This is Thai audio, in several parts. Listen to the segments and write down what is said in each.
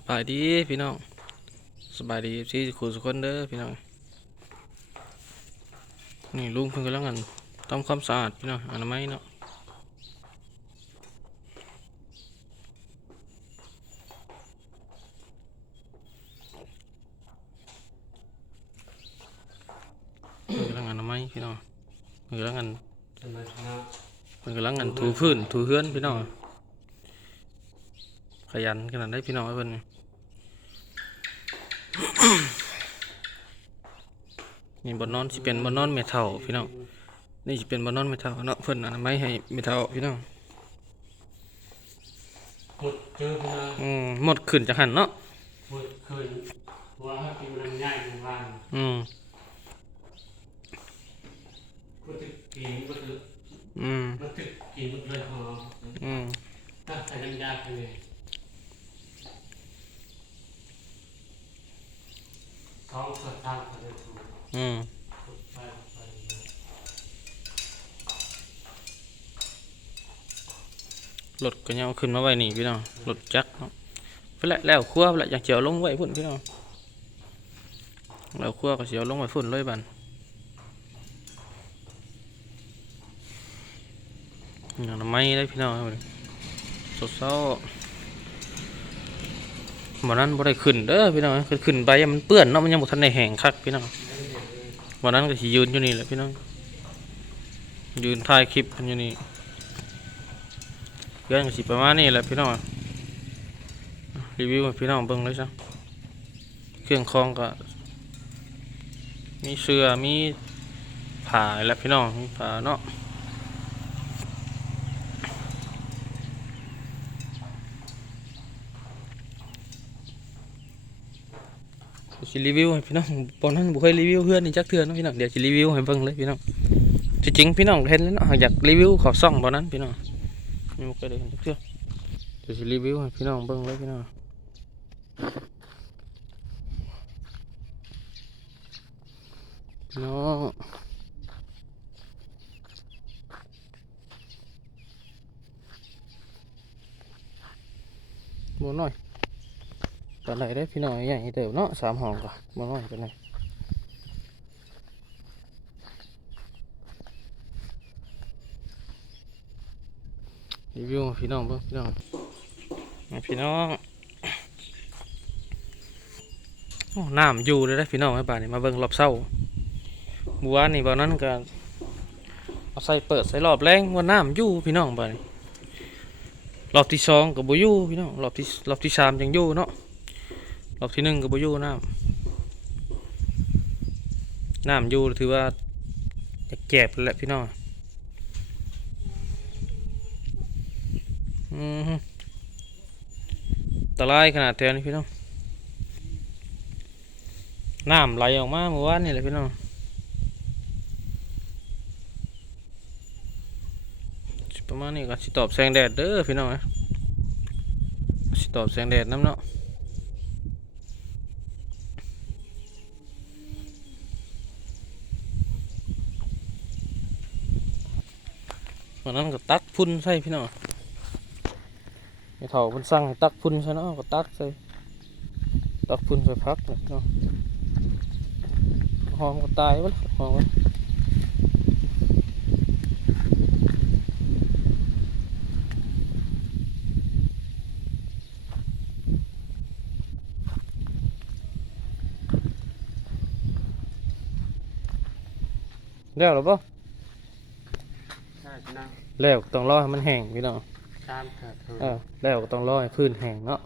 สบายดีพี่น้องสบายดีที่ครูสุกคนเด้อพี่น้องนี่ลุงเพิ่งกำลังกันทำความสะอาดพี่น้องอนามัยเนาะเพิ่นกำลังอนามัยพี่น้องเพิ่นกำลังกันทำไมครับเพิ่นกำลังกันถูพื้นถูเฮือนพี่น้อง ขยันขนาดได้พี่น้องไอ้เพิ่นนี่นี่บนนอนสิเป็นบนนอนเมทัลพี่น้องนี่สิเป็นบนนอนเมทัลเนาะเพิ่นอนามัยให้เมทัลพี่น้องหมดเจอเพื่ออืมหมดขึ้นจากหันเนาะหมดคืนว่าให้เป็นมันง่ายของวันอืมก็ตึกกินก็ตึกอืมก็ตึกกินก็เลยหออืมถ้าใส่น้ำยาไปเลย ท้องสะท้านไปเลยถูกอืมไปไปรถก็ยังเอาขึ้นมาไว้นี่พี่น้องรถจักรเนาะไปแหละแล้วครัวไปแหละอยากเจียวลงไว้พุ่นพี่น้องแล้วครัวก็สิเจียวลงไว้พุ่นเลยบัดอย่างอนามัยได้พี่น้องเอาดิสดเศร้าบ่นั้นบ่ได้ขึ้นเด้อพี่น้องขึ้นไปมันเปื้อนเนาะมันยังบ่ทันได้แห้งคักพี่น้องวันนั้นก็สิยืนอยู่นี่แหละพี่น้องยืนถ่ายคลิปอยู่นี่เรื่องก็สิประมาณนี้แหละพี่น้องรีวิวให้พี่น้องเบิ่งเลยจ้ะเครื่องคองก็มีเสื้อมีผ้าและพี่น้องมีผ้าเนาะ สิรีวิวให้พี่น้องตอนนั้นบ่เคยรีวิวเพื่อนนี่จักเทื่อนพี่น้องเดี๋ยวสิรีวิวให้เบิ่งเลยพี่น้องที่จริงพี่น้องเห็นแล้วเนาะอยากรีวิวขอซ่องตอนนั้นพี่น้องยังบ่เคยได้เห็นจักเทื่อเดี๋ยวสิรีวิวให้พี่น้องเบิ่งเลยพี่น้องน้องบ่น้อย ปานใดได้พี่น้องใหญ่เติบเนาะสามห้องก็บ่น้อยปานใดรีวิวพี่น้องเบิ่งพี่น้องมาพี่น้องโอ้น้ำอยู่เลยได้อพี่น้องไอ้บาดนี้มาเบิ่งรอบเช้าเมื่อวนี่บ่นั้นก็เอาใส่เปิดใส่รอบแรงว่าน้ำอยู่พี่น้องบาดนี้รอบที่สองก็บ่อยู่พี่น้องรอบที่รอบที่สามยังอยู่เนาะ รอบที่หนึ่งก็บอยู่น้ำน้ำอยู่ถือว่าจะแก็บแล้วพี่น้องอืมฮึอันตรายขนาดแถวนี้พี่น้องน้ำไหลออกมาเมื่อวานนี่แหละพี่น้องสิประมาณนี้ก็สิตอบแสงแดดเด้อพี่น้องนะสิตอบแสงแดดน้ำเนาะ วันนั้นก็ตักพุ่นใส่พี่น้องไอ้เถาเพิ่นสั่งให้ตักพุ่นใช่เนาะก็ตักใส่ตักพุ่นใส่พักเลยเนาะหอมก็ตายไปหอมก็แล้วหรอปะ แล้วก็ต้องรอให้มันแห้งพี่น้องตามเถิดเถิดเออแล้วก็ต้องรอให้พื้นแห้งเนาะ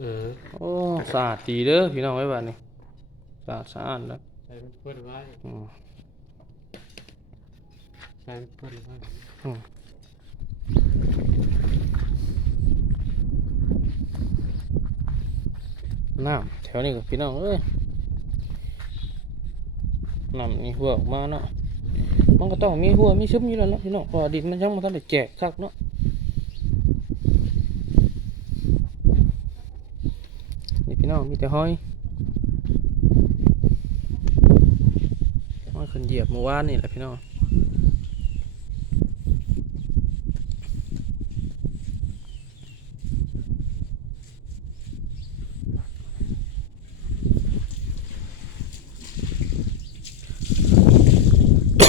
เออโอ้สะอาดดีเด้อพี่น้องไว้บ้านนี้สะอาดสะอาดแล้วใส่เพื่อนไว้อืมใส่เพื่อนไว้น้ำแถวนี้กับพี่น้องเอ้ยน้ำนี่หัวออกมาเนาะ มันก็ต้องมีหัวมีซึมอยู่แล้วเนาะพี่น้องพอดินมันยังมันทันได้แจกคักเนาะนี่พี่น้องมีแต่ห้อยห้อยคนเหยียบเมื่อวานนี่แหละพี่น้อง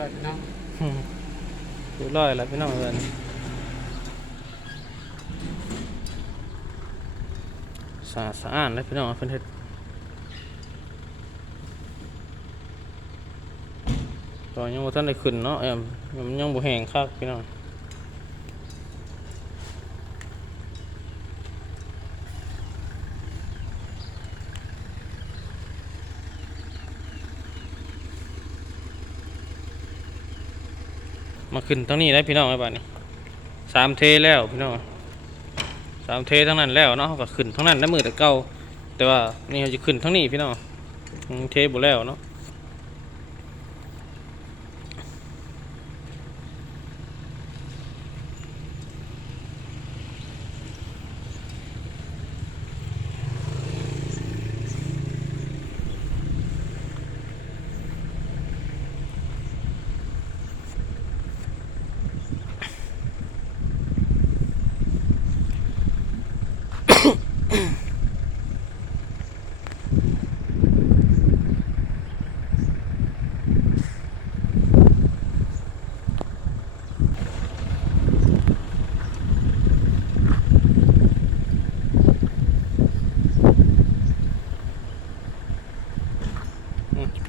ร้อยพี่น้องเรียบร้อยแล้วพี่น้องเอินสะอาดสะอาดเลยพี่น้องเพิ่นเฮ็ดตอนยังบ่ทันได้ขึ้นเนาะแอมมันยังบ่แห้งคักพี่น้อง มาขึ้นทั้งนี้ได้พี่น้องไอ้บ้านนี่สามเทแล้วพี่น้องสามเททั้งนั้นแล้วเนาะก็ขึ้นทั้งนั้นได้มือแต่เก่าแต่ว่านี่เขาจะขึ้นทั้งนี้พี่น้องเทบุแล้วเนาะ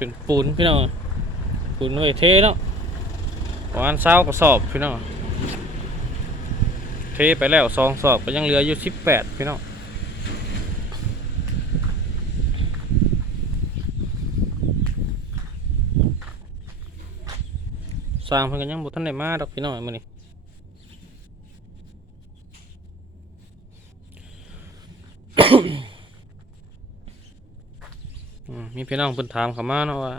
เป็นปูนพี่น้องปูนไว้เทเนาะประมาณเศร้ากระสอบพี่น้องเทไปแล้วสองสอบก็ยังเหลืออยู่สิบแปดพี่น้องสร้างเพิ่นก็ยังบ่ทันได้มาดอกพี่น้องมื้อนี้ อื มีพี่น้องเพิ่นถามเข้ามาเนาะว่า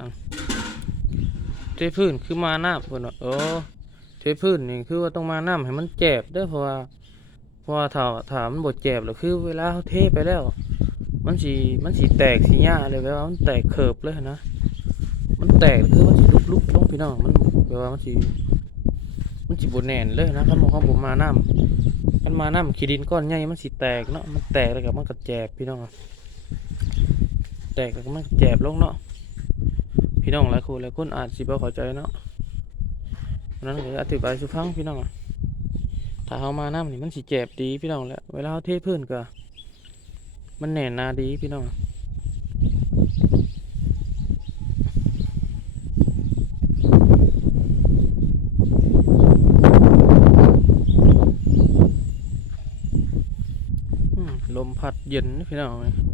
เทพื้นคือมาน้ำเพิ่นว่าเออเทพื้นนี่คือว่าต้องมาน้ำให้มันแจบเด้อเพราะว่าเพราะว่าถ้าถามันบ่แจบแล้วคือเวลาเขาเทไปแล้ว มันสิมันสิแตกสิหญ้าเลยแบบว่ามันแตกเคิบเลยนะ มันแตกคือมันสิลุกๆลงพี่น้องมันแบบว่ามันสิมันสิบ่แน่นเลยนะคันบ่เฮาบ่มาน้ำคันมาน้ำขี้ดินก้อนใหญ่มันสิแตกเนาะมันแตกแล้วก็มันก็แจบพี่น้อง แตกแล้วก็มันแจบลงเนาะพี่น้องหลายคนหลายคนอาจสิบ่เข้าใจเนาะเพราะนั้นก็อธิบายสุฟังพี่น้องอะถ้าเฮามาน้ำนี่มันสิแจบดีพี่น้องแหละเวลาเฮาเทพื้นก็มันแน่นนาดีพี่น้องลมพัดเย็นพี่น้องเอ้ย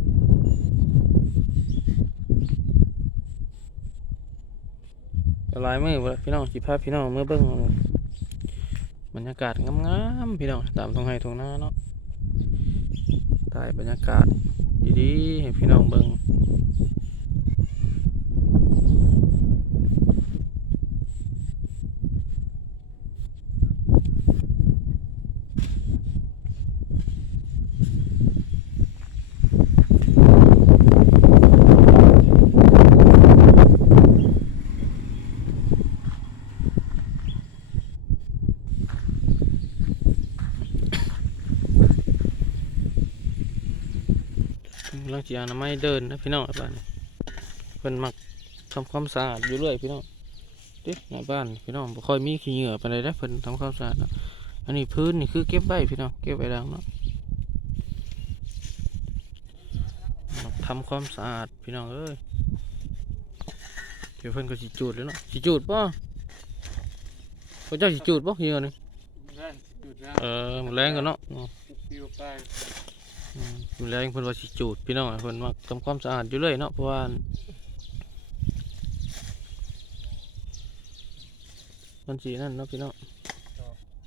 หลายมือพี่น้องสีภาพพี่น้องเมื่อเบิ่งบรรยากาศงามๆพี่น้องตามทงไห้ทงหน้าเนาะถ่ายบรรยากาศดีๆให้พี่น้องเบิ่ง เรื่องจีอนามัยเดินนะพี่น้องบ้านนี้เพิ่นมักทำความสะอาดอยู่เรื่อยพี่น้องเด็กในบ้านพี่น้องบ่ค่อยมีขี้เหงื่อปานใดเด้อเพิ่นทำความสะอาดเนาะอันนี้พื้นนี่คือเก็บไว้พี่น้องเก็บไว้ดังเนาะมักทำความสะอาดพี่น้องเอ้ยเดี๋ยวเพิ่นก็สิจูดเลยเนาะสิจูดบ่พระเจ้าสิจูดบ่เหงื่อนี่แรงจุดแล้วเออหมดแรงกันเนาะ ปิวไปอืมดูแลเพิ่นว่าสิจูดพี่น้องเพิ่นมักทำความสะอาดอยู่เลยเนาะเพราะว่ามันสีนั่นเนาะพี่น้อง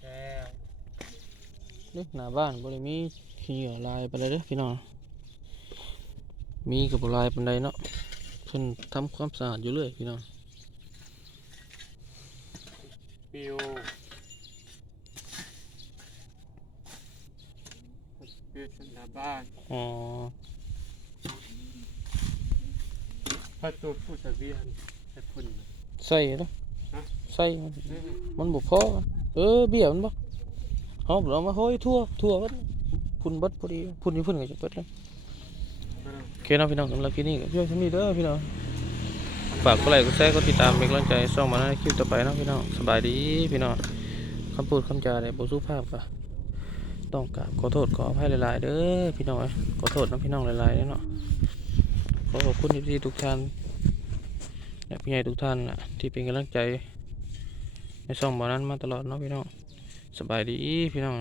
แก้วนี่หน้าบ้านบ่ได้มีขี้เหงื่อลายปานใดเด้อพี่น้องมีก็บ่ลายปานใดเนาะเพิ่นทำความสะอาดอยู่เลยพี่น้องปิวปิวชนบ้าน อ๋อประตูผู้สะเวียนแต่พุ่นน่ะ ใส่เนาะฮะ ใส่มันมันบ่พอเออเบี้ยมันบ่เฮาบ่เอามาโห้อยทั่วทั่วเบิดพุ่นเบิดพอดีพุ่นนี่พุ่นก็จะเบิดแล้วโอเคเนาะพี่น้องสำหรับคลิปนี้ก็เพียงเท่านี้เด้อพี่น้องฝากกดไลค์กดแชร์กดติดตามเป็นกำลังใจส่องมาในคลิปต่อไปเนาะพี่น้องสบายดีพี่น้องคำพูดคำจาเนี่ยบ่สุภาพก็ ต้องกราบขอโทษขออภัยหลายๆเด้อพี่น้องเอ้ยขอโทษนะพี่น้องหลายๆเด้อนาะขอขอบคุณที่ทุกท่านและพี่ใหญ่ทุกท่านน่ะที่เป็นกำลังใจในช่องบ่อนั้นมาตลอดเนาะพี่น้องสบายดีพี่น้อง